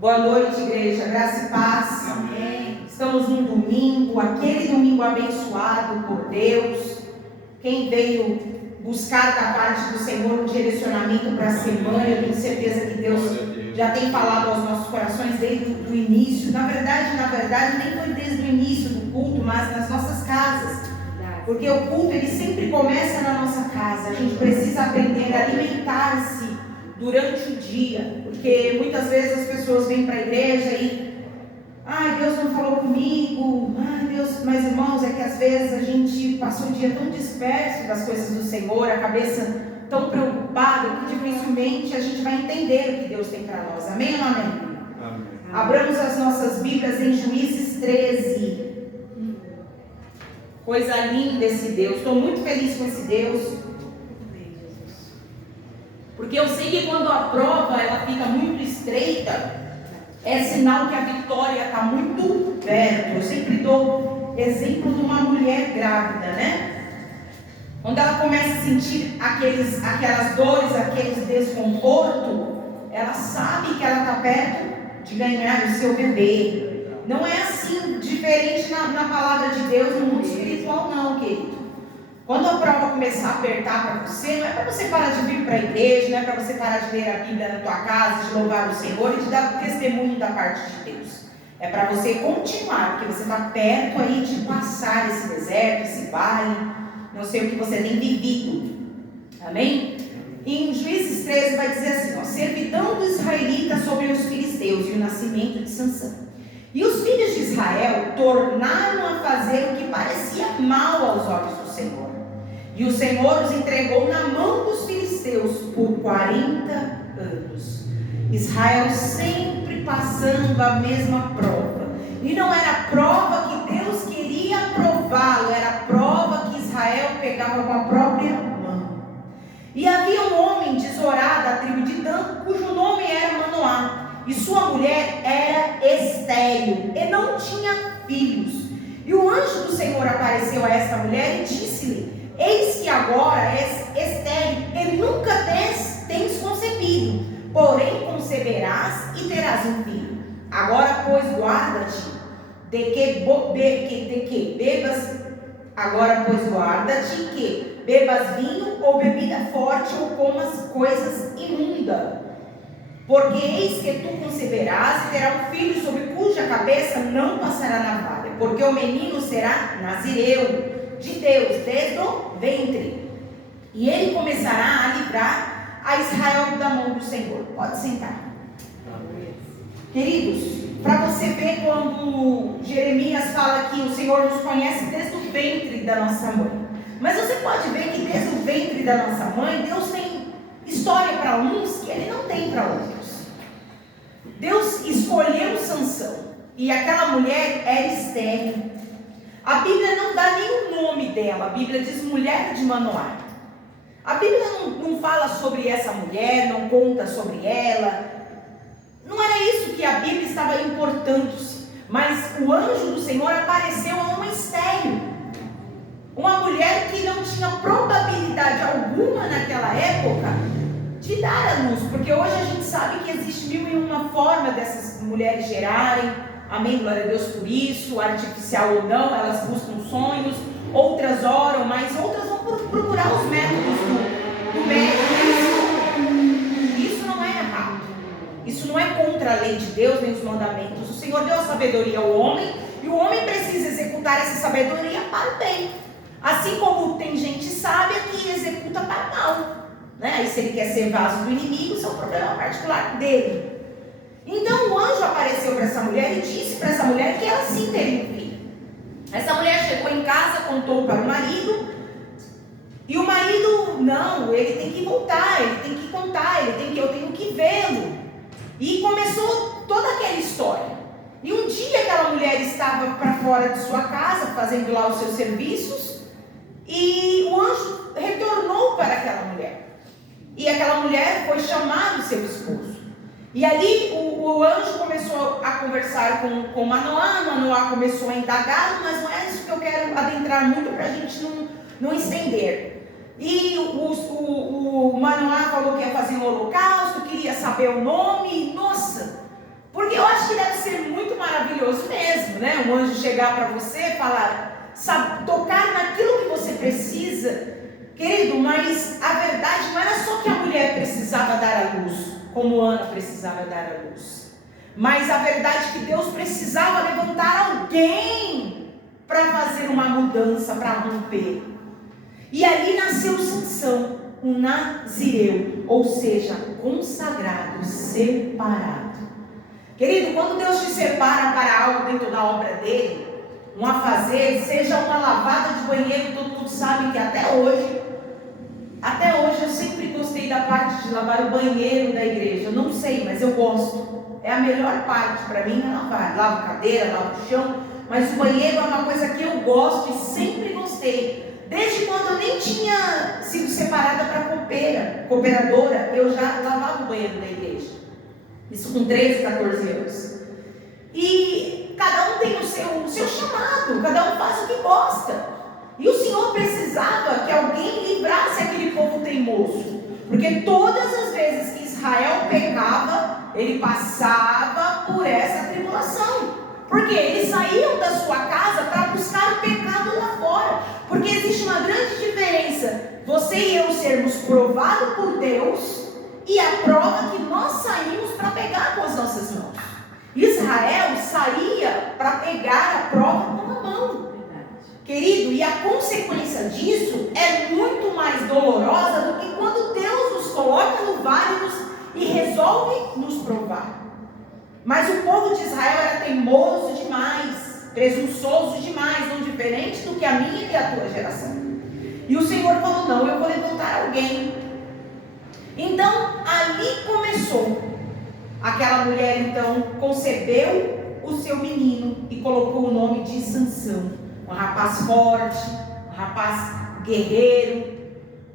Boa noite, igreja, graça e paz. Amém. Estamos num domingo, aquele domingo abençoado por Deus. Quem veio buscar da parte do Senhor um direcionamento para a semana, eu tenho certeza que Deus já tem falado aos nossos corações desde o início. Na verdade, nem foi desde o início do culto, mas nas nossas casas. Porque o culto, ele sempre começa na nossa casa. A gente precisa aprender a alimentar-se durante o dia, porque muitas vezes as pessoas vêm para a igreja e Deus não falou comigo, Deus, mas irmãos, é que às vezes a gente passou o dia tão disperso das coisas do Senhor, a cabeça tão preocupada, que dificilmente a gente vai entender o que Deus tem para nós. Amém ou não amém? Amém. Abramos as nossas Bíblias em Juízes 13. Coisa linda esse Deus, estou muito feliz com esse Deus. Porque eu sei que quando a prova ela fica muito estreita, é sinal que a vitória está muito perto. Eu sempre dou exemplo de uma mulher grávida, né? Quando ela começa a sentir aquelas dores, aqueles desconforto, ela sabe que ela está perto de ganhar o seu bebê. Não é assim, diferente na palavra de Deus, no mundo espiritual não, querido. Quando a prova começar a apertar para você, não é para você parar de vir para a igreja, não é para você parar de ler a Bíblia na tua casa, de louvar o Senhor e de dar testemunho da parte de Deus. É para você continuar, porque você está perto aí de passar esse deserto, esse vale, não sei o que você tem vivido. Amém? Em Juízes 13 vai dizer assim, servidão dos israelitas sobre os filisteus e o nascimento de Sansão. E os filhos de Israel tornaram a fazer o que parecia mal aos olhos do Senhor. E o Senhor os entregou na mão dos filisteus por 40 anos. Israel sempre passando a mesma prova. E não era a prova que Deus queria prová-lo, era a prova que Israel pegava com a própria mão. E havia um homem de Zorá, da tribo de Dan, cujo nome era Manoá. E sua mulher era estéril e não tinha filhos. E o anjo do Senhor apareceu a esta mulher e disse-lhe: eis que agora és estéril e nunca tens concebido, porém conceberás e terás um filho. Agora, pois, guarda-te de que bebas vinho ou bebida forte ou comas coisas imundas. Porque eis que tu conceberás e terás um filho sobre cuja cabeça não passará navalha, porque o menino será nazireu de Deus desde o ventre, e ele começará a livrar a Israel da mão do Senhor. Pode sentar. Amém. Queridos, para você ver quando Jeremias fala que o Senhor nos conhece desde o ventre da nossa mãe, mas você pode ver que desde o ventre da nossa mãe, Deus tem história para uns que Ele não tem para outros. Deus escolheu Sansão, e aquela mulher era estéril. A Bíblia não dá nem o nome dela, a Bíblia diz mulher de Manoá. A Bíblia não fala sobre essa mulher, não conta sobre ela. Não era isso que a Bíblia estava importando-se. Mas o anjo do Senhor apareceu a uma estéril. Uma mulher que não tinha probabilidade alguma naquela época de dar à luz. Porque hoje a gente sabe que existe 1001 forma dessas mulheres gerarem. Amém, glória a Deus por isso, artificial ou não, elas buscam sonhos, outras oram, mas outras vão procurar os métodos do médico. Isso não é errado, isso não é contra a lei de Deus, nem os mandamentos. O Senhor deu a sabedoria ao homem, e o homem precisa executar essa sabedoria para o bem. Assim como tem gente sábia que executa para o mal, né? Aí se ele quer ser vaso do inimigo, isso é um problema particular dele. Então o anjo apareceu para essa mulher e disse para essa mulher que ela sim teria um filho. Essa mulher chegou em casa, contou para o marido, e o marido, não, ele tem que voltar, ele tem que contar, eu tenho que vê-lo. E começou toda aquela história. E um dia aquela mulher estava para fora de sua casa, fazendo lá os seus serviços, e o anjo retornou para aquela mulher. E aquela mulher foi chamar o seu esposo. E ali o anjo começou a conversar com Manoá começou a indagá-lo, mas não é isso que eu quero adentrar muito para a gente não estender. E o Manoá falou que ia fazer um holocausto, queria saber o nome. Nossa, porque maravilhoso mesmo, né? Um anjo chegar para você, falar, sabe, tocar naquilo que você precisa. Querido, mas a verdade não era só que a mulher precisava dar à luz, como Ana precisava dar à luz. Mas a verdade é que Deus precisava levantar alguém para fazer uma mudança, para romper. E ali nasceu Sansão, um nazireu, ou seja, consagrado, separado. Querido, quando Deus te separa para algo dentro da obra dele, um afazer, seja uma lavada de banheiro, todo mundo sabe que até hoje eu sempre gostei da parte de lavar o banheiro da igreja. Eu não sei, mas eu gosto. É a melhor parte para mim, é lavar. Lavo cadeira, lavo o chão, mas o banheiro é uma coisa que eu gosto e sempre gostei. Desde quando eu nem tinha sido separada para cooperadora, eu já lavava o banheiro da igreja. Isso com 13, 14 anos. E cada um tem o seu chamado, cada um faz o que gosta. E o Senhor precisava que alguém livrasse aquele povo teimoso. Porque todas as vezes que Israel pecava, ele passava por essa tribulação. Porque eles saíam da sua casa para buscar o pecado lá fora. Porque existe uma grande diferença. Você e eu sermos provados por Deus e a prova que nós saímos para pegar com as nossas mãos. Israel saía para pegar a prova com a mão. Querido, e a consequência disso é muito mais dolorosa do que quando Deus nos coloca no vale e resolve nos provar. Mas o povo de Israel era teimoso demais, presunçoso demais, não diferente do que a minha e a tua geração. E o Senhor falou, não, eu vou levantar alguém. Então, ali começou. Aquela mulher, então, concebeu o seu menino e colocou o nome de Sansão. Um rapaz forte, um rapaz guerreiro,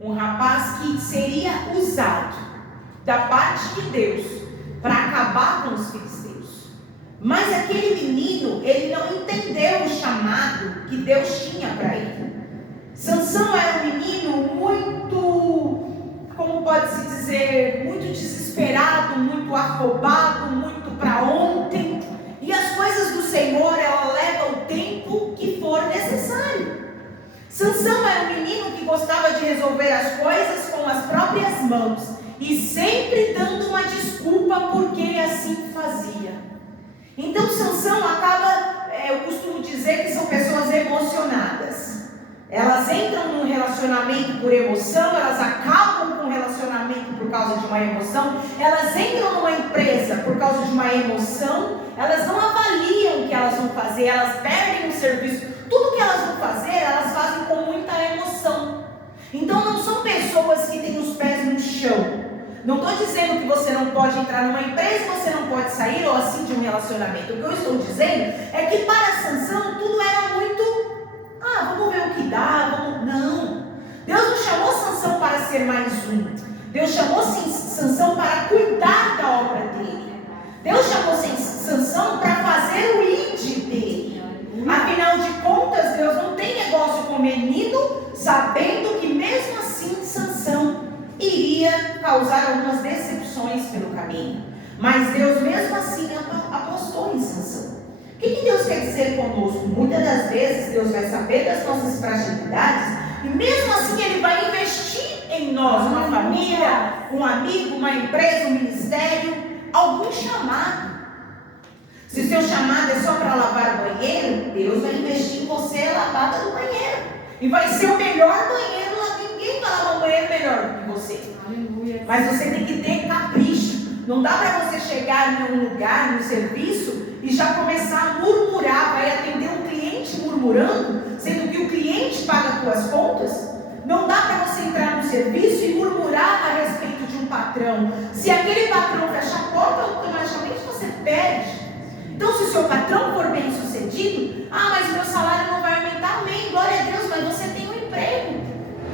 um rapaz que seria usado da parte de Deus para acabar com os filisteus. Mas aquele menino, ele não entendeu o chamado que Deus tinha para ele. Sansão era um menino muito, como pode-se dizer, muito desesperado, muito afobado, muito para ontem. E as coisas do Senhor, ela leva o tempo que for necessário. Sansão era um menino que gostava de resolver as coisas com as próprias mãos e sempre dando uma desculpa porque ele assim fazia. Então Sansão acaba, eu costumo dizer que são pessoas emocionadas. Elas entram num relacionamento por emoção, elas acabam com um relacionamento por causa de uma emoção, elas entram numa empresa por causa de uma emoção, elas não avaliam o que elas vão fazer, elas perdem o serviço, tudo que elas vão fazer, elas fazem com muita emoção. Então não são pessoas que têm os pés no chão. Não estou dizendo que você não pode entrar numa empresa, você não pode sair ou assim de um relacionamento. O que eu estou dizendo é que para Sansão tudo era muito, vamos ver o que dá, não. Deus não chamou Sansão para ser mais um. Deus chamou Sansão para cuidar da obra dele. Deus chamou Sansão para fazer o id dele. Afinal de contas, Deus não tem negócio com o menino, sabendo que mesmo assim Sansão iria causar algumas decepções pelo caminho. Mas Deus mesmo assim apostou em Sansão. O que Deus quer dizer conosco? Muitas das vezes Deus vai saber das nossas fragilidades e mesmo assim Ele vai investir em nós, uma família, um amigo, uma empresa, um ministério, algum chamado. Se seu chamado é só para lavar o banheiro, Deus vai investir em você a lavada do banheiro. E vai ser o melhor banheiro lá. Ninguém vai lavar um banheiro melhor do que você. Aleluia. Mas você tem que ter capricho. Não dá para você chegar em um lugar, no serviço, e já começar a murmurar, vai atender um cliente murmurando, sendo que o cliente paga as tuas contas. Não dá para você entrar no serviço e murmurar a respeito de um patrão. Se aquele patrão fechar a porta, automaticamente você perde. Então, se o seu patrão for bem sucedido, mas meu salário não vai aumentar, amém, glória a Deus, mas você tem um emprego.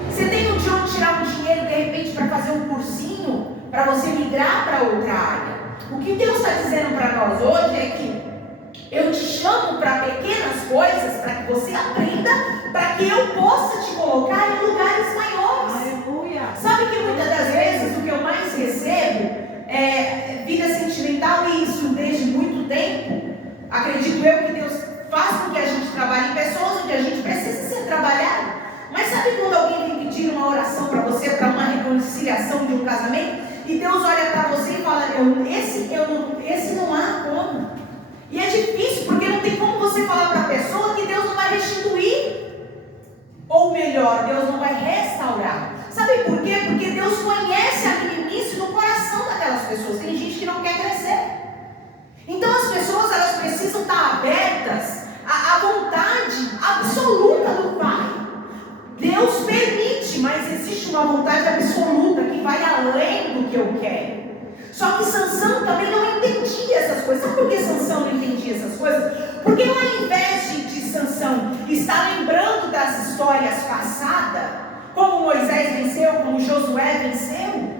Você tem de onde tirar um dinheiro, de repente, para fazer um cursinho, para você migrar para outra área. O que Deus está dizendo para nós hoje é que eu te chamo para pequenas coisas, para que você aprenda, para que eu possa te colocar em lugares maiores. Aleluia. Sabe que muitas das vezes o que eu mais recebo é vida sentimental, e isso desde muito tempo. Acredito eu esse não há como. E é difícil, porque não tem como você falar para a pessoa que Deus não vai restituir. Ou melhor, Deus não vai restaurar. Sabe por quê? Porque Deus conhece a meninice no coração daquelas pessoas. Tem gente que não quer crescer. Então as pessoas, elas precisam estar abertas à vontade absoluta do Pai. Deus permite, mas existe uma vontade absoluta que vai além do que eu quero. Só que Sansão também não entendia essas coisas. Sabe por que Sansão não entendia essas coisas? Porque ao invés de Sansão estar lembrando das histórias passadas, como Moisés venceu, como Josué venceu,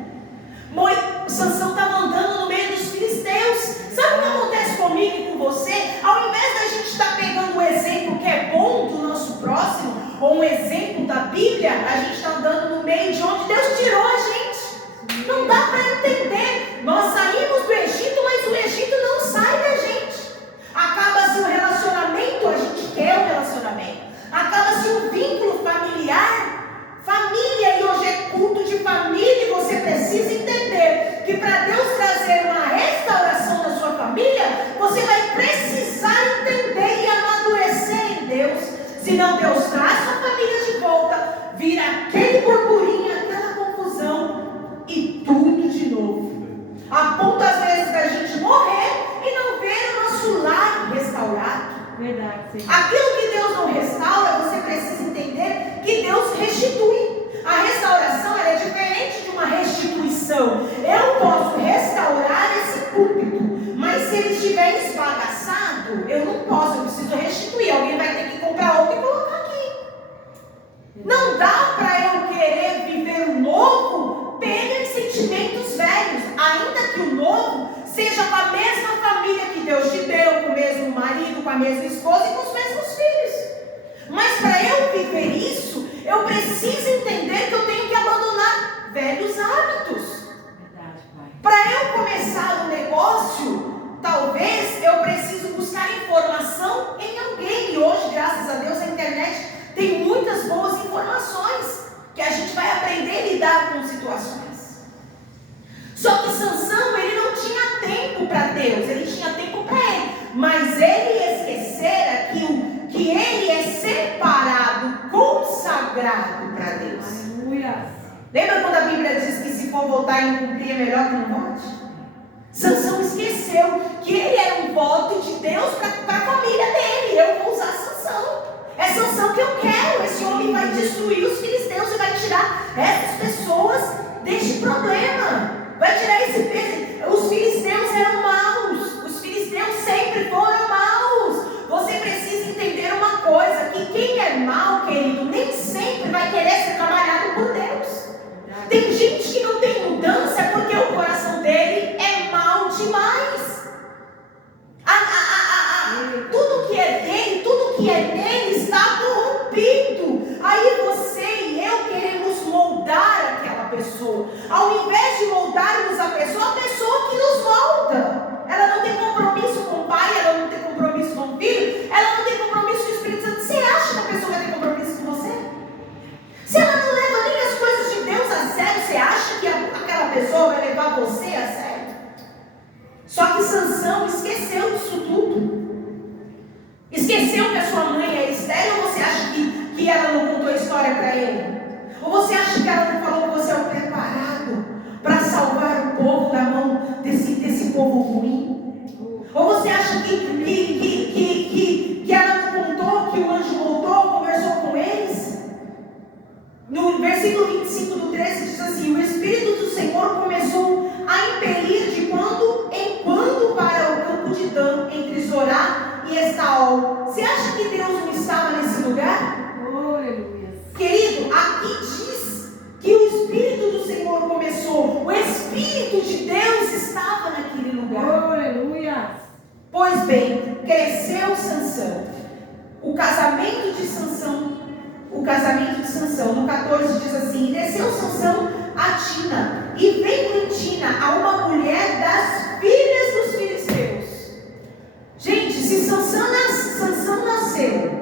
Sansão estava andando no meio dos filisteus. Sabe o que acontece comigo e com você? Ao invés da gente estar pegando um exemplo que é bom do nosso próximo, ou um exemplo da Bíblia, a gente está andando no meio de onde Deus tirou a gente. Não dá para entender. Nós saímos do Egito, mas o Egito não sai da gente. Acaba-se o relacionamento, a gente quer o relacionamento. Acaba-se um vínculo familiar. Família, e hoje é culto de família, e você precisa entender que para Deus trazer uma restauração na sua família, você vai precisar entender e amadurecer em Deus. Senão Deus traz sua família de volta, vira aquele burburinho, aquela confusão e tudo de novo. A ponto às vezes da gente morrer e não ver o nosso lar restaurado. Verdade, sim. Aquilo que Deus não restaura, você precisa entender que Deus restitui. A restauração ela é diferente de uma restituição. Eu posso restaurar esse púlpito, mas se ele estiver esbagaçado, eu não posso, eu preciso restituir. Alguém vai ter que comprar outro e colocar aqui. Não dá para eu querer viver o novo pelo sentimentos velhos, ainda que o novo seja com a mesma família que Deus te deu, com o mesmo marido, com a mesma esposa e com os mesmos filhos. Mas para eu viver isso, eu preciso entender que eu tenho que abandonar velhos hábitos. Verdade, pai. Para eu começar um negócio, talvez eu preciso buscar informação em alguém. E hoje, graças a Deus, a internet tem muitas boas informações que a gente vai aprender a lidar com situações. Só que Sansão, ele não tinha tempo para Deus, ele tinha tempo para ele. Mas ele esquecera que ele é separado, consagrado para Deus. Aleluia. Lembra quando a Bíblia diz que se for voltar e cumprir é melhor que não volte? Sansão esqueceu que ele era um voto de Deus para a família dele. Eu vou usar Sansão. É Sansão que eu quero. Esse homem vai destruir os filisteus e vai tirar essas pessoas deste problema. Vai tirar esse peso. Os filisteus eram maus. Os filisteus sempre foram maus. Você precisa entender uma coisa, que quem é mau, querido, nem sempre vai querer ser trabalhado por Deus. Tem gente que não tem mudança porque o coração dele é mau demais. Tudo que é dele, tudo que é nele está corrompido. Aí você e eu queremos moldar aquela pessoa. Ao invés de moldarmos a pessoa que nos molda. Ela não tem compromisso com o pai, ela não tem compromisso com o filho, ela não tem compromisso com o Espírito Santo. Você acha que a pessoa vai ter compromisso com você? Se ela não leva nem as coisas de Deus a sério, você acha que aquela pessoa vai levar você a sério? Só que Sansão esqueceu disso tudo. Esqueceu que a sua mãe é estéril, ou você acha que ela não contou a história para ele? Ou você acha que ela não falou que você é o preparado para salvar o povo da mão desse povo ruim? Ou você acha que ela não contou que o anjo voltou, conversou com eles? No versículo 25 do 13 diz assim: o Espírito do Senhor começou a impelir de quando em quando para o campo de Dan, entre Zorá e Estaol. Você acha que Deus não estava nesse lugar? Aleluia. Querido, aqui diz que o Espírito do Senhor começou. O Espírito de Deus estava naquele lugar. Aleluia. Pois bem, cresceu Sansão. O casamento de Sansão, no 14 diz assim: e desceu Sansão a Tina, e veio em Tina a uma mulher das filhas dos filisteus. Gente, se Sansão nasceu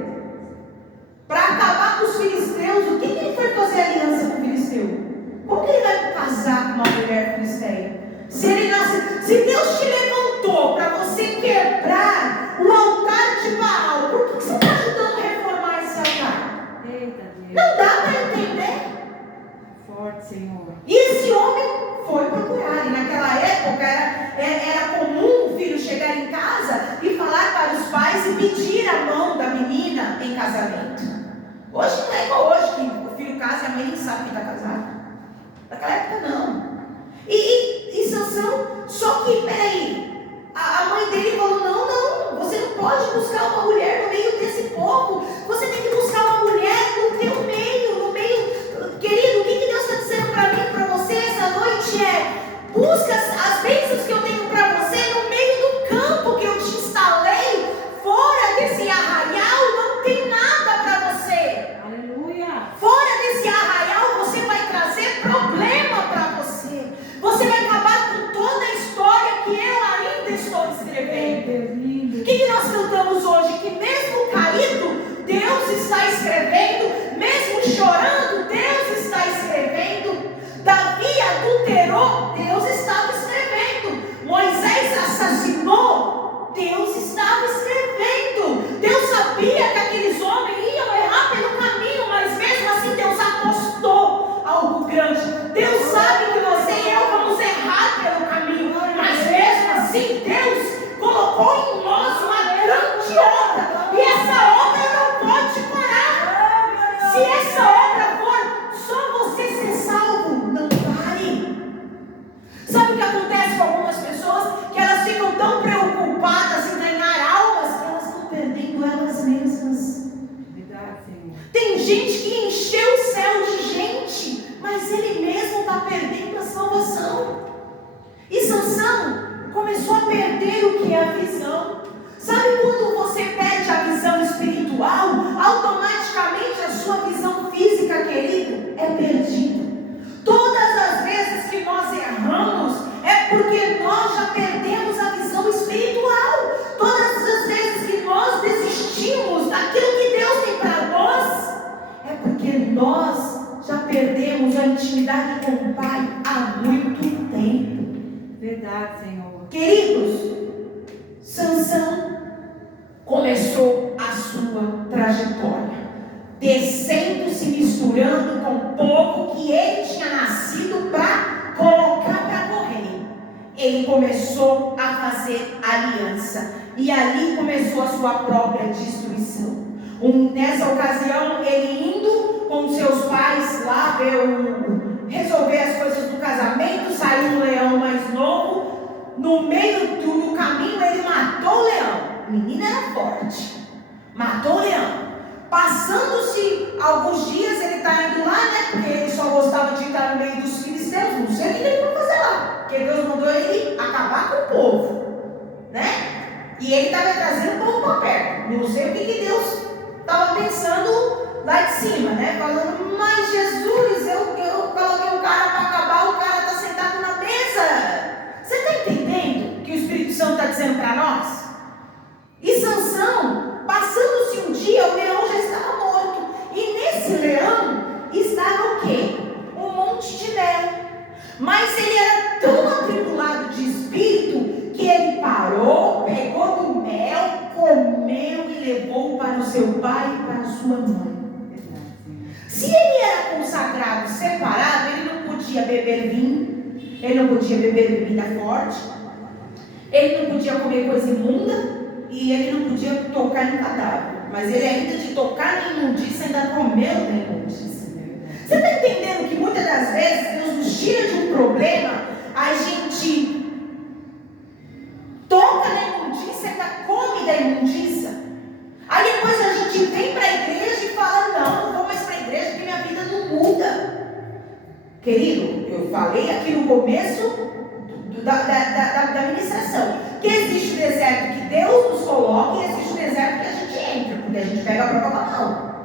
para acabar com os filisteus, o que ele foi fazer aliança com o filisteu? Como que ele vai casar com uma mulher filisteia? Se Hoje não é igual hoje, que o filho casa e a mãe nem sabe que está casado. Naquela época não. E Sansão, só que, peraí, a mãe dele falou, não, você não pode buscar uma mulher no meio desse povo, você tem que buscar uma mulher no teu meio, querido, o que Deus está dizendo para mim e para você essa noite busca as bênçãos que eu tenho para você no meio do campo que eu te instalei, fora desse arraial não tem nada para você. Aleluia. Fora desse arraial você vai trazer problema para você. Você vai acabar com toda a história que eu ainda estou escrevendo. O que nós cantamos hoje? Que mesmo caído, Deus está escrevendo. Mesmo chorando, Deus está escrevendo. Davi adulterou, Deus estava escrevendo. Moisés assassinou, Deus estava escrevendo. Deus sabia que aqueles homens iam errar pelo caminho, mas mesmo assim Deus apostou algo grande. Deus sabe que você e eu vamos errar pelo caminho, mas mesmo assim Deus colocou em nós uma grande obra, e essa obra não pode parar. Se essa obra for só você ser salvo, não pare. Sabe o que acontece com algumas pessoas? Que elas ficam tão preocupadas em ganhar almas que elas estão perdendo elas mesmas. Verdade, Senhor. Tem gente que encheu o céu de gente, mas ele mesmo está perdendo a salvação. E Sansão começou a perder o que é a visão. Sabe quando você perde a visão espiritual, automaticamente a sua visão física, querido, é perdida. Todas as vezes que nós erramos, é porque nós já perdemos a visão espiritual. Todas as vezes que nós desistimos daquilo que Deus tem para nós, é porque nós já perdemos a intimidade com o Pai há muito tempo. Verdade, Senhor. Queridos, Sansão começou a sua trajetória, descendo, se misturando com o povo que ele tinha nascido para colocar para correr. Ele começou a fazer aliança, e ali começou a sua própria destruição. Nessa ocasião, ele indo com seus pais lá resolver as coisas do casamento, saiu um leão mais novo. No meio do caminho ele matou o leão. O menino era forte, matou o leão. Passando-se alguns dias, ele está indo lá, porque ele só gostava de estar no meio dos filisteus. Não sei o que ele foi fazer lá, porque Deus mandou ele acabar com o povo, e ele estava trazendo o povo para perto. Não sei o que Deus estava pensando lá de cima, falando, mas Jesus, eu coloquei um cara para acabar, o cara está sentado na mesa. Você está entendendo o que o Espírito Santo está dizendo para nós? E Sansão, passando-se um dia, o leão já estava morto. E nesse leão estava o quê? Um monte de mel. Mas ele era tão atribulado de espírito que ele parou, pegou do mel, comeu e levou para o seu pai e para a sua mãe. Se ele era consagrado, separado, ele não podia beber vinho, ele não podia beber bebida forte, ele não podia comer coisa imunda, e ele não podia tocar em cadáver. Mas ele ainda de tocar na imundícia, ainda comeu na imundícia. Você está entendendo que muitas das vezes Deus nos tira de um problema, a gente toca na imundícia, ainda come da imundícia. Aí depois a gente vem para a igreja e fala, não vou mais para a igreja porque minha vida não muda. Querido, eu falei aqui no começo da ministração, que existe o deserto que Deus nos coloca e existe o deserto que a gente entra, porque a gente pega a própria mão.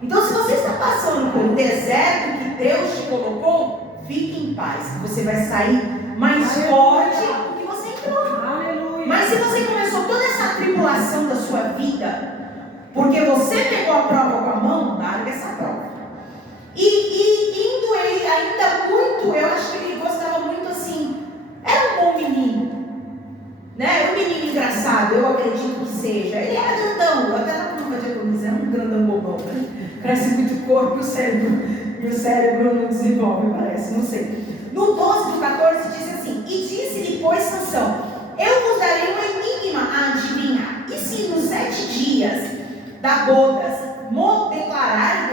Então, se você está passando por um deserto que Deus te colocou, fique em paz, você vai sair mais forte do que você entrou. Aleluia. Mas se você começou toda essa tribulação da sua vida, porque você pegou a prova com a mão, larga essa prova. E indo ele ainda muito, eu acho que ele gostava muito assim, era um bom menino, era um menino engraçado, eu acredito que seja. Ele era grandão, eu até não vou fazer coisa, é um grandão bobão, Cresce muito corpo e o cérebro não desenvolve, parece, não sei. No 12 do 14 diz assim, e disse-lhe, pois, Sansão, eu vos darei um enigma a adivinhar, e se nos 7 dias da bodas declarar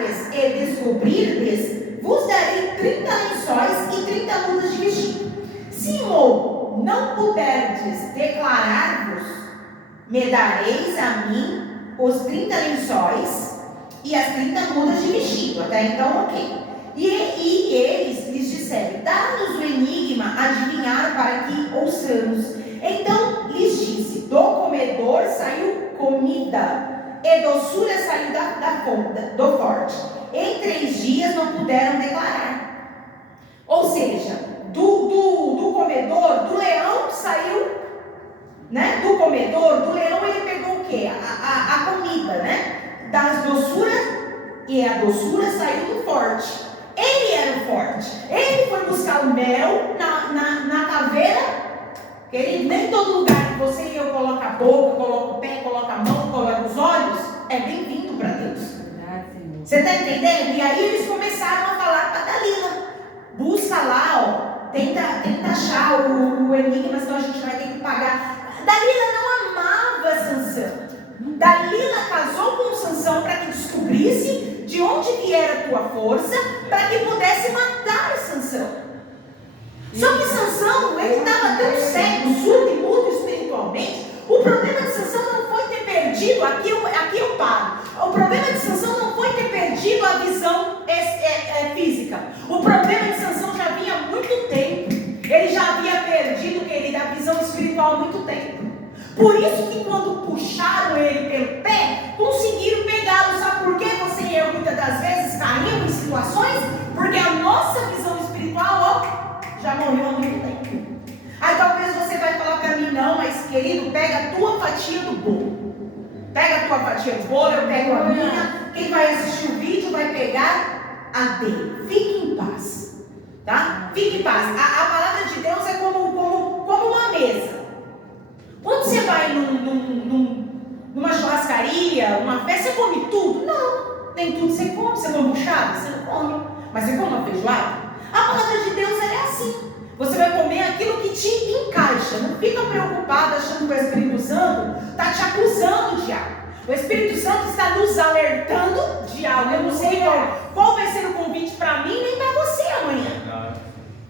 me dareis a mim os 30 lençóis e as 30 mudas de vestido. Até então, ok. E eles lhes disseram: dá-nos o enigma adivinhar para que ouçamos. Então lhes disse: do comedor saiu comida, e doçura saiu do forte. Em 3 dias não puderam declarar. Ou seja, do comedor, do leão saiu, né? Do comedor, do leão ele pegou o quê? A comida, né? Das doçuras, e a doçura saiu do forte. Ele era o forte. Ele foi buscar o mel na caveira. Querido, nem todo lugar que você e eu coloca a boca, coloca o pé, coloca a mão, coloca os olhos, é bem-vindo para Deus. Você está entendendo? E aí eles começaram a falar para Dalila: busca lá, ó, tenta achar o enigma, senão a gente vai ter que pagar. Dalila não amava Sansão. Dalila casou com Sansão para que descobrisse de onde viera a tua força, para que pudesse matar Sansão. Só que Sansão, ele estava tão cego, surdo e mudo espiritualmente. O problema de Sansão não foi ter perdido, aqui eu paro. O problema de Sansão não foi ter perdido a visão física. O problema de Sansão já vinha há muito tempo. Ele já havia perdido, querida, a visão espiritual há muito tempo. Por isso que quando puxaram ele pelo pé, conseguiram pegá-lo. Sabe por quê? Você e eu muitas das vezes caímos em situações porque a nossa visão espiritual, já morreu há muito tempo. Aí talvez você vai falar para mim: não, mas querido, pega a tua fatia do bolo. Pega a tua fatia do bolo, eu pego a minha. Quem vai assistir o vídeo vai pegar a dele. Fique em paz, tá? Fique em paz. A palavra de Deus é como uma mesa. Quando você vai numa churrascaria, uma festa, você come tudo? Não, nem tudo você come. Você come buchada? Você não come. Mas você come uma feijoada? A palavra de Deus é assim. Você vai comer aquilo que te encaixa. Não fica preocupado achando que o Espírito Santo está te acusando de algo. O Espírito Santo está nos alertando de algo. Eu não sei qual vai ser o convite para mim nem para você amanhã.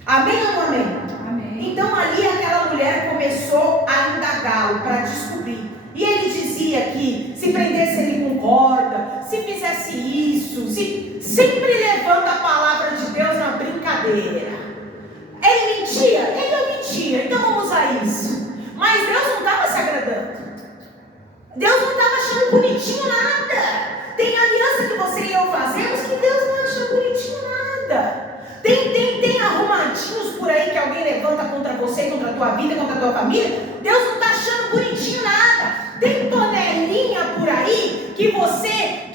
Amém ou não amém? Amém. Então ali aquela mulher começou a indagá-lo para descobrir. E ele dizia que se prendesse ele com corda, se fizesse isso, sempre levando a palavra de Deus na brincadeira. Ele mentia? Ele não mentia, então vamos usar isso. Mas Deus não estava se agradando. Deus não estava achando bonitinho nada. Tem aliança que você e eu fazemos que Deus não acha bonitinho nada. Tem arrumadinhos por aí que alguém levanta contra você, contra a tua vida, contra a tua família. Deus não está achando bonitinho nada. Tem tonelinha por aí que você é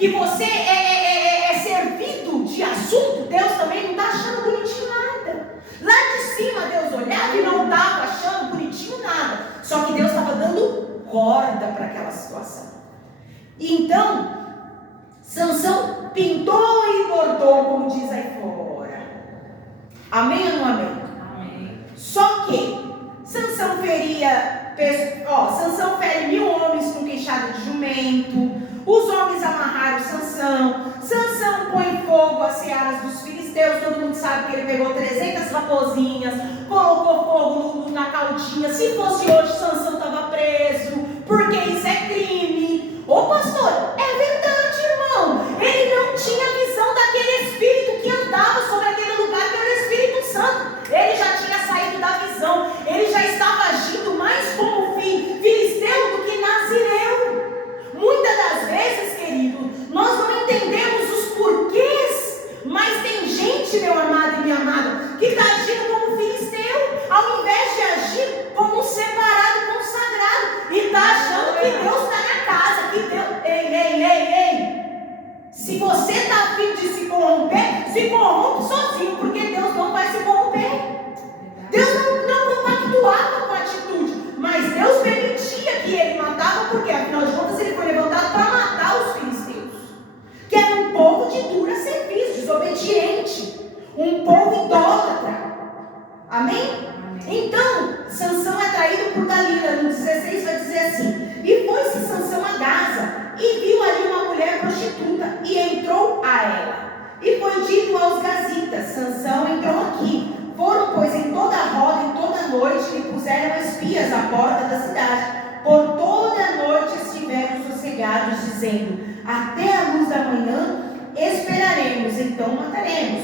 servido de assunto. Deus também não está achando bonitinho nada. Lá de cima Deus olhava e não estava achando bonitinho nada. Só que Deus estava dando corda para aquela situação. E então Sansão pintou e bordou, como diz aí fora. Amém ou não amém? Amém. Só que Sansão Sansão fere 1000 homens com queixada de jumento. Os homens amarraram Sansão. Sansão põe fogo às searas dos filisteus. Todo mundo sabe que ele pegou 300 raposinhas, colocou fogo na caldinha. Se fosse hoje, Sansão estava preso, porque isso é crime. Ô pastor, é verdade, irmão. Ele não tinha visão daquele espírito que andava sobre aquele lugar, que era o Espírito Santo. Ele já tinha saído da visão. Ele já estava agindo mais como filisteu do que nazireu. Muitas das vezes, querido, nós não entendemos os porquês, mas tem gente, meu amado e minha amada, que está agindo como filisteu, ao invés de agir como um separado, consagrado, e está achando que Deus está na casa, que Deus... Ei! Se você está a fim de se corrompe sozinho, porque Deus não vai se corromper. Deus não compactuava com a atitude, mas Deus permitia que ele matava, porque afinal de contas ele foi levantado para matar os filisteus, que era um povo de dura serviço, desobediente, um povo idólatra. Amém? Então Sansão é traído por Dalila. No 16 vai dizer assim: e foi-se Sansão a Gaza, e viu ali uma mulher prostituta, e entrou a ela. E foi dito aos gazitas: Sansão entrou aqui. Foram, pois, em toda a roda, em toda a noite, e puseram espias à porta da cidade. Por toda a noite dizendo: até a luz da manhã esperaremos, então mataremos.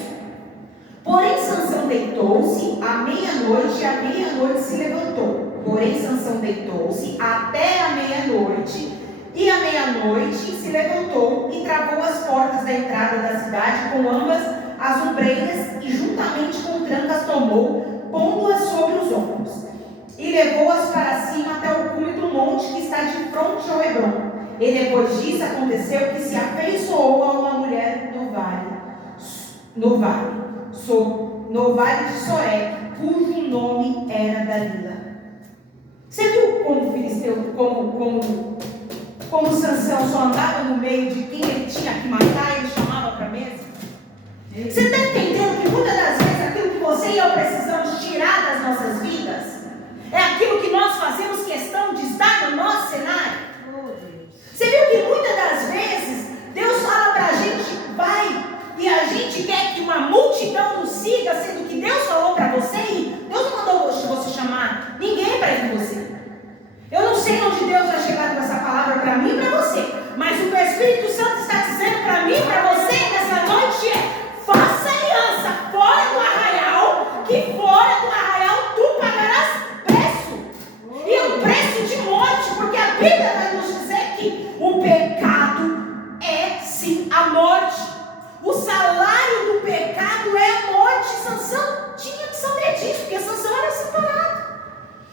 Porém Sansão deitou-se à meia-noite, e à meia-noite se levantou. Porém Sansão deitou-se até a meia-noite, e à meia-noite se levantou e travou as portas da entrada da cidade com ambas as ombreiras, e juntamente com trancas tomou, pondo-as sobre os ombros, e levou-as para cima até o cume do monte que está de frente ao Hebrom. E depois disso aconteceu que se afeiçoou a uma mulher no vale de Sorek, cujo nome era Dalila. Você viu como o filisteu, como Sansão só andava no meio de quem ele tinha que matar, ele chamava para a mesa? Você está entendendo que muitas das vezes aquilo que você e eu precisamos tirar das nossas vidas é aquilo que nós fazemos questão de estar no nosso cenário? Você viu que muitas das vezes Deus fala para a gente, vai, e a gente quer que uma multidão nos siga, sendo que Deus falou para você e Deus não mandou você chamar ninguém para ir com você. Eu não sei onde Deus vai chegar com essa palavra para mim e para você, mas o que o Espírito Santo está dizendo para mim e para você nessa noite é: faça aliança fora do arraial, que fora do arraial tu pagarás preço, e um preço de morte, porque a Bíblia vai nos dizer que o pecado é sim a morte. O salário do pecado é a morte. Sansão tinha que saber disso, porque Sansão era separado,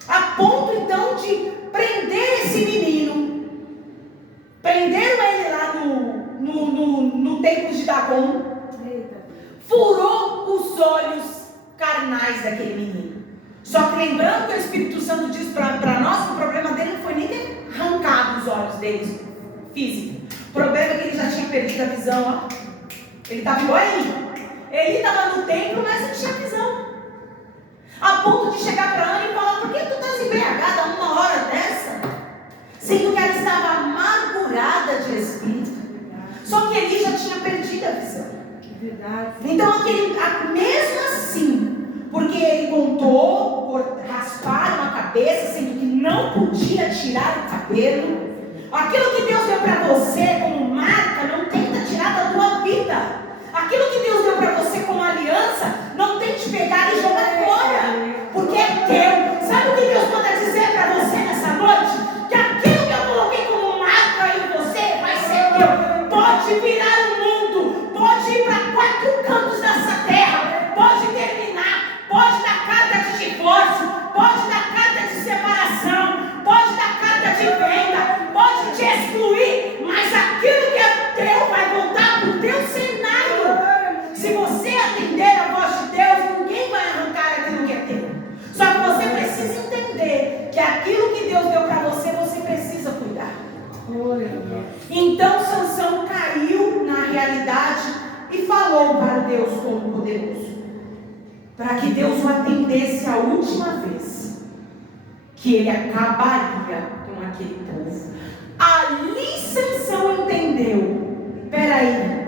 a ponto então de prender esse menino. Prenderam ele lá no templo de Dagon, furou os olhos carnais daquele menino. Só que lembrando que o Espírito Santo diz para nós que o problema dele não foi nem ter arrancado os olhos dele físico. O problema é que ele já tinha perdido a visão, ó. Ele estava igual a Eli. Ele estava no templo, mas não tinha visão. A ponto de chegar para Ana e falar: por que tu estás embriagada uma hora dessa? Sendo que ela estava amargurada de espírito. Só que Eli já tinha perdido a visão. Então, mesmo assim, porque ele contou, rasparam a cabeça, sendo que não podia tirar o cabelo. Aquilo que Deus deu para você como marca, não tenta tirar da tua vida. Aquilo que Deus deu para você como aliança, não tente pegar e jogar fora, porque é teu. Sabe o que Deus manda dizer para você nessa noite? Que aquilo que eu coloquei como marca em você vai ser teu. Pode virar o mundo, pode ir para 4 cantos dessa terra, pode terminar, pode dar carta de divórcio, pode dar carta de separação, pode dar carta de venda, pode te excluir, mas aquilo que é teu vai voltar para o teu cenário. Se você atender a voz de Deus, ninguém vai arrancar aquilo que é teu. Só que você precisa entender que aquilo que Deus deu para você, você precisa cuidar. Então Sansão caiu na realidade e falou para Deus Todo-Poderoso, para que Deus o atendesse a última vez, que ele acabaria com aquele povo. Ali Sansão entendeu: peraí,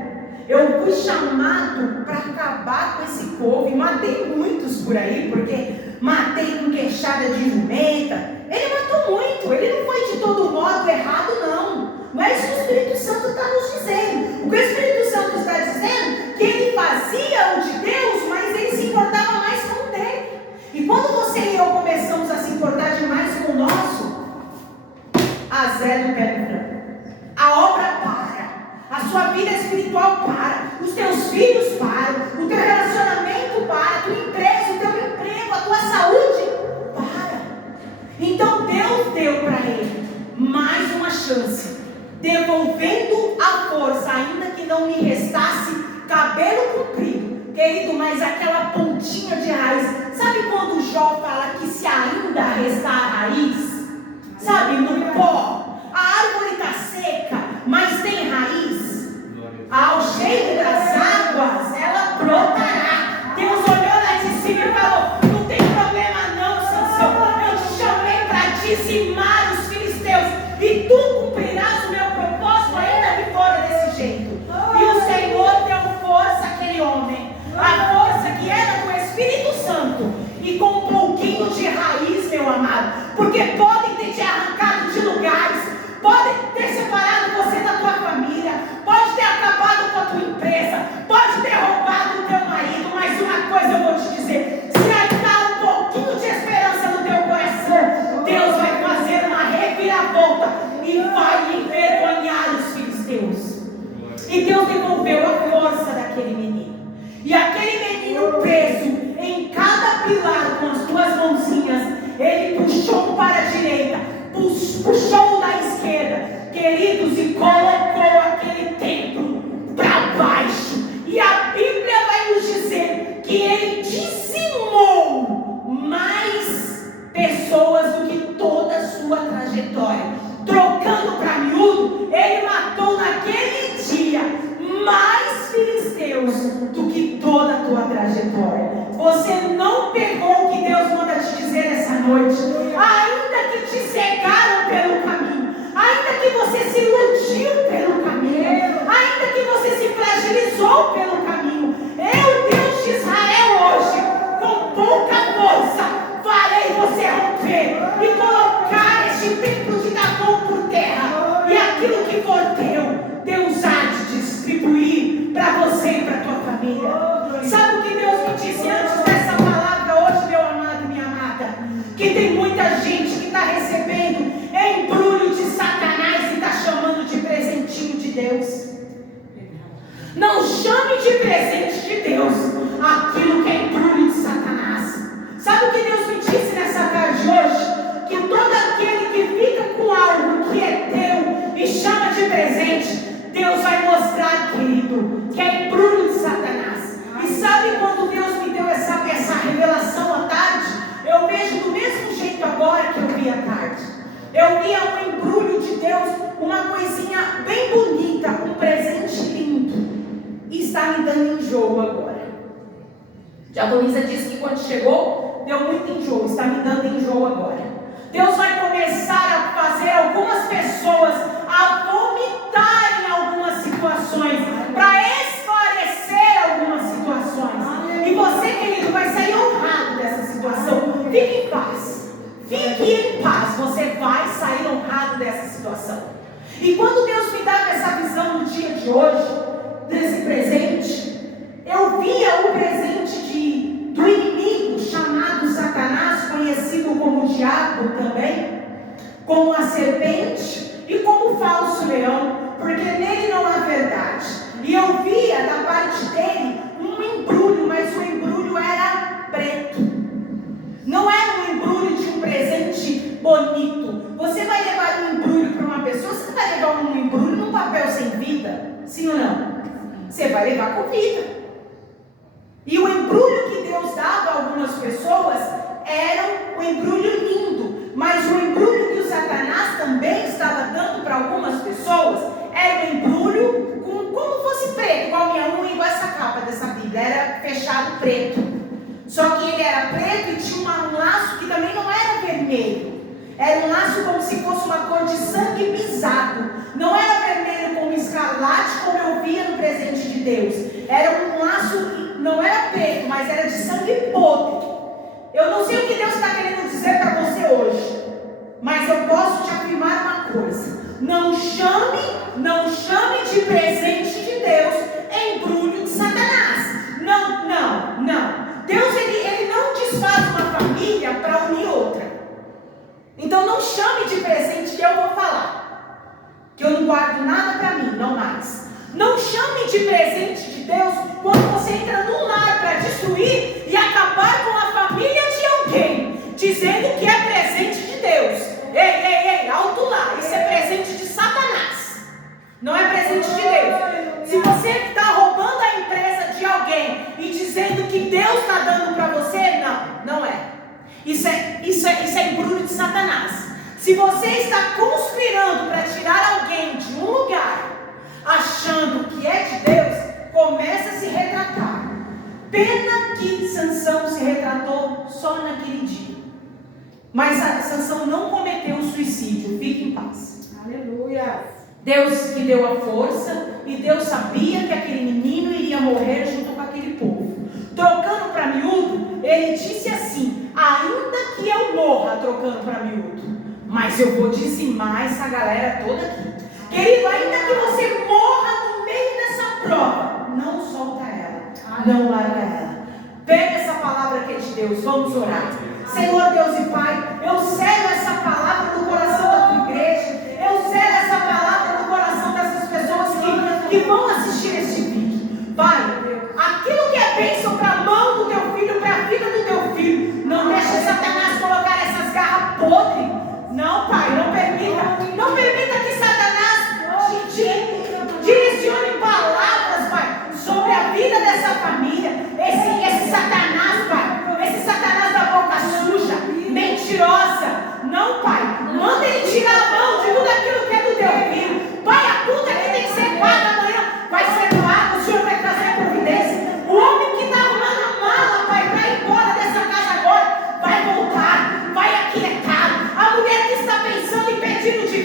eu fui chamado para acabar com esse povo, e matei muitos por aí, porque matei com queixada de jumenta. Ele matou muito, ele não foi de todo modo errado, não. Mas o Espírito Santo está nos dizendo. O que o Espírito Santo está dizendo? Que ele fazia o de Deus, mas ele se importava mais com o dele. E quando você e eu começamos a se importar demais com o nosso, a Zé do pé no frango. A obra para, a sua vida espiritual para, os teus filhos param, o teu relacionamento para, a tua empresa, o teu emprego, a tua saúde para. Então Deus deu para ele mais uma chance, devolvendo a força, ainda que não me restasse cabelo comprido, querido, mas aquela pontinha de raiz. Sabe quando Jó fala que se ainda restar a raiz? Sabe, no pó, a árvore está seca, mas tem raiz. Ao cheiro das águas, ela brotará. Deus olhou lá de cima e falou: não tem problema não, Sansão, eu te chamei para dizimar os filisteus, e tu cumprirás o meu propósito ainda que fora desse jeito. E o Senhor deu força àquele homem, a força que era do Espírito Santo, e com um pouquinho de raiz, meu amado, porque pode e vai envergonhar os filisteus. E Deus devolveu a força daquele menino. E aquele menino preso em cada pilar com as duas mãozinhas, ele puxou para a direita, puxou da esquerda, queridos, e colocou aquele templo para baixo. E a Bíblia vai nos dizer que ele dizimou mais pessoas do que toda a sua trajetória. Trocando para miúdo, ele matou naquele dia mais filisteus do que toda a tua trajetória. Você não pegou o que Deus manda te dizer essa noite. Ainda que te cegaram pelo caminho, ainda que você se iludiu pelo caminho, ainda que você se fragilizou pelo caminho, eu, Deus de Israel, hoje, com pouca força, farei você romper e colocar este templo de Dagon por terra. E aquilo que for teu, Deus há de distribuir para você e para a tua família. Sabe o que Deus me disse antes dessa palavra hoje, meu amado e minha amada? Que tem muita gente que está recebendo embrulho de Satanás e está chamando de presentinho de Deus. Não chame de presente de Deus aquilo que é embrulho de Satanás. Sabe o que Deus me disse nessa tarde hoje? Que todo aquele que fica com algo que é teu e chama de presente, Deus vai mostrar, querido, que é embrulho de Satanás. E sabe quando Deus me deu essa revelação à tarde? Eu vejo do mesmo jeito agora que eu vi à tarde. Eu via um embrulho de Deus, uma coisinha bem bonita, um presente lindo. E está me dando enjoo agora. Diaconisa disse que quando chegou, deu muito enjoo, está me dando enjoo agora. Deus vai começar a fazer algumas pessoas a vomitar em algumas situações, para esclarecer algumas situações. E você, querido, vai sair honrado dessa situação. Fique em paz. Fique em paz. Você vai sair honrado dessa situação. E quando Deus me dava essa visão no dia de hoje, desse presente, eu via o presente do inimigo chamado Satanás, conhecido como o diabo também, como a serpente e como o falso leão, porque nele não há verdade. E eu via da parte dele um embrulho, mas o embrulho era preto. Não era um embrulho de um presente bonito. Você vai levar um embrulho para uma pessoa, você vai levar um embrulho num papel sem vida? Sim ou não? Você vai levar com vida. E o embrulho que Deus dava a algumas pessoas era um embrulho lindo, mas o embrulho que o Satanás também estava dando para algumas pessoas era um embrulho como fosse preto, igual a minha unha, igual essa capa dessa Bíblia, era fechado preto. Só que ele era preto e tinha um laço que também não era vermelho. Era um laço como se fosse uma cor de sangue pisado. Não era vermelho como escarlate, como eu via no presente de Deus. Era um laço, não era preto, mas era de sangue podre. Eu não sei o que Deus está querendo dizer para você hoje, mas eu posso te afirmar uma coisa: não chame de presente de Deus embrulho de Satanás. Não. Deus ele não desfaz uma família para unir outra. Então não chame de presente que eu vou falar, que eu não guardo nada para mim, não mais. Não chame de presente de Deus quando você entra num lar para destruir e acabar com a família de alguém, dizendo que é presente de Deus. Ei, alto lá, isso é presente de Satanás, não é presente de Deus. Se você está roubando a empresa de alguém e dizendo que Deus está dando para você, não é. Isso é embrulho de Satanás. Se você está conspirando para tirar alguém de um lugar, achando que é de Deus, começa a se retratar. Pena que Sansão se retratou só naquele dia. Mas Sansão não cometeu suicídio, fique em paz. Aleluia. Deus que deu a força, e Deus sabia que aquele menino iria morrer junto com aquele povo. Trocando para miúdo, ele disse assim: ainda que eu morra trocando para miúdo, mas eu vou dizimar essa galera toda aqui. Querido, ainda que você morra no meio dessa prova, não solta ela, não larga ela. Pega essa palavra que é de Deus, vamos orar. Senhor Deus e Pai, eu selo essa palavra no coração da tua igreja, eu selo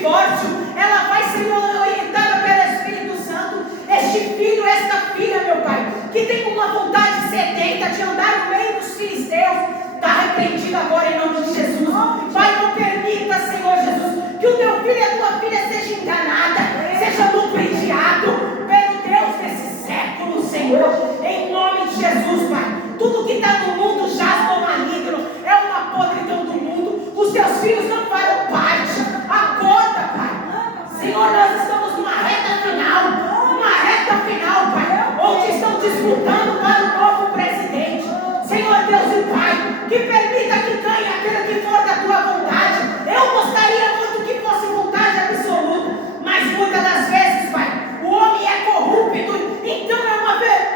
divórcio, ela vai ser orientada pelo Espírito Santo. Este filho, esta filha, meu Pai, que tem uma vontade sedenta de andar no meio dos filisteus, está repreendido agora em nome de Jesus. Pai, não permita, Senhor Jesus, que o teu filho e a tua filha seja enganada, seja ludibriado pelo Deus desse século, Senhor, em nome de Jesus, Pai. Tudo que está no mundo jaz no maligno, é uma podridão do mundo. Os teus filhos não farão parte. Acorda, Pai. Senhor, nós estamos numa reta final, Pai, onde estão disputando para o novo presidente. Senhor Deus e Pai, que permita que ganhe aquilo que for da tua vontade. Eu gostaria muito que fosse vontade absoluta, mas muitas das vezes, Pai, o homem é corrupto, então é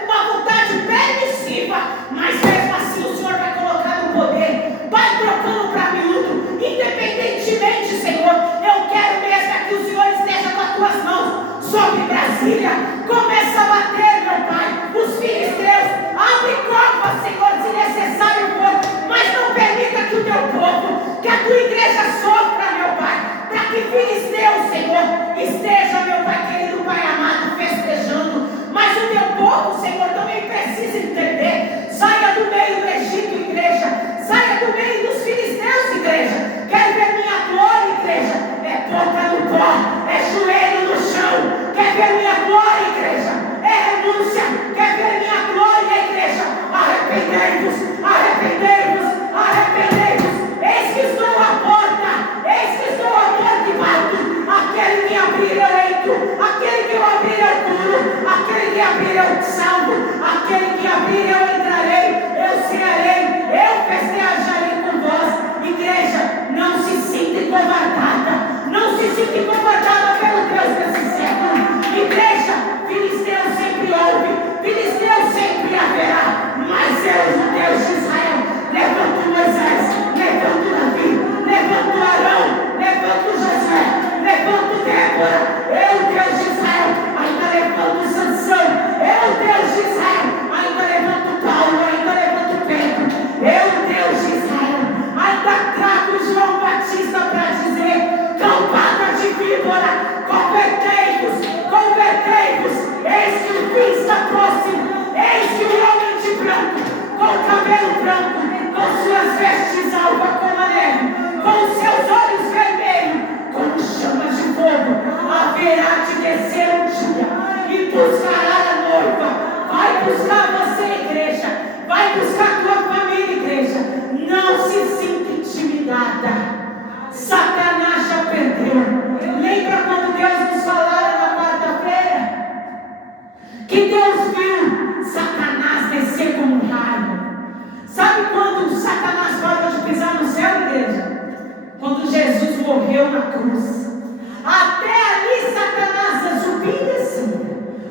uma vontade permissiva, mas mesmo assim o Senhor vai colocar no poder, vai trocando para miúdo, independentemente, Senhor. Eu quero mesmo é que o Senhor esteja com as tuas mãos sobre Brasília. Começa a bater, meu Pai, os filisteus, abre copas, Senhor, se necessário for, mas não permita que o teu povo, que a tua igreja sofra, meu Pai, para que filisteus, Senhor, esteja, meu Pai querido, Pai amado, festejando. Mas o teu povo, Senhor, também precisa entender. Saia do meio do Egito, igreja. Saia do meio dos filisteus, igreja. Quer ver minha glória, igreja? É boca no pó, é joelho no chão. Quer ver minha glória, igreja? É renúncia. Quer ver minha glória, igreja? Arrependei-vos, arrependei-vos, arrependei-vos. Eis que estou à porta, eis que estou à porta e bato. Aquele que abrir eu entro, aquele que eu abrir eu curo, aquele que abrir eu salvo, aquele que abrir eu entrarei, eu cearei, eu festejarei com vós. Igreja, não se sinta encovardada, não se sinta encovardada pelo Deus desse século. Igreja, filisteu sempre houve, filisteu sempre haverá, mas eu, o Deus de Israel, levanto Moisés, levanto Davi, levanto Arão, levanto José, levanto Débora. Eu, Deus de Israel, ainda levanto Sansão. Eu, Deus de Israel, ainda levanto Paulo, ainda levanto Pedro. Eu, Deus de Israel, ainda trago João Batista para dizer: cambada de víbora, convertei-vos, convertei-vos. Eis que o fim está próximo. Eis que o homem de branco, com o cabelo branco, com suas vestes alva como a neve, com os seus olhos vermelhos, como chamas de fogo, haverá de descer um dia e buscará a noiva. Vai buscar você, igreja, vai buscar tua família, igreja. Não se sinta intimidada. Satanás já perdeu. Lembra quando Deus nos falava na quarta-feira? Que Deus viu Satanás descer como um raio. Sabe quando Satanás parou de pisar no céu, igreja? Quando Jesus morreu na cruz. Até ali Satanás subia e descia,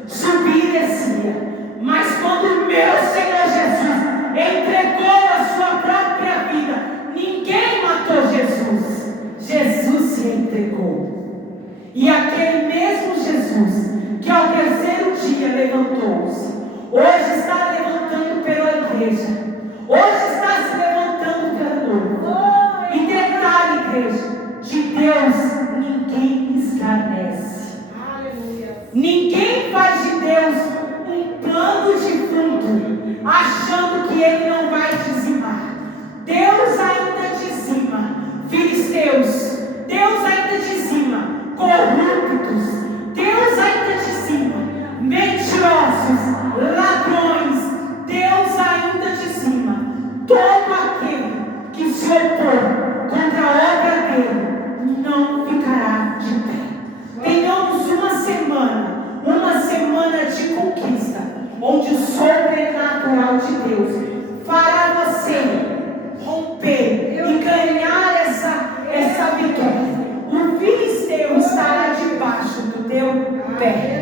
subia e descia. Mas quando o meu Senhor Jesus entregou a sua própria vida, ninguém matou Jesus. Jesus se entregou. E aquele mesmo Jesus que ao terceiro dia levantou-se, hoje está levantando pela igreja. Hoje está se levantando pela noiva. E detalhe, igreja, de Deus ninguém escarnece. Aleluia. Ninguém faz de Deus um plano de fundo, achando que Ele não vai dizimar. Deus ainda dizima filisteus. Deus ainda dizima corruptos. Deus ainda dizima mentirosos, ladrões. Deus ainda dizima todo aquele que se opor contra a obra dele, não ficará de pé. Tenhamos uma semana de conquista, onde o sobrenatural de Deus fará você romper e ganhar essa vitória. O filisteu estará debaixo do teu pé.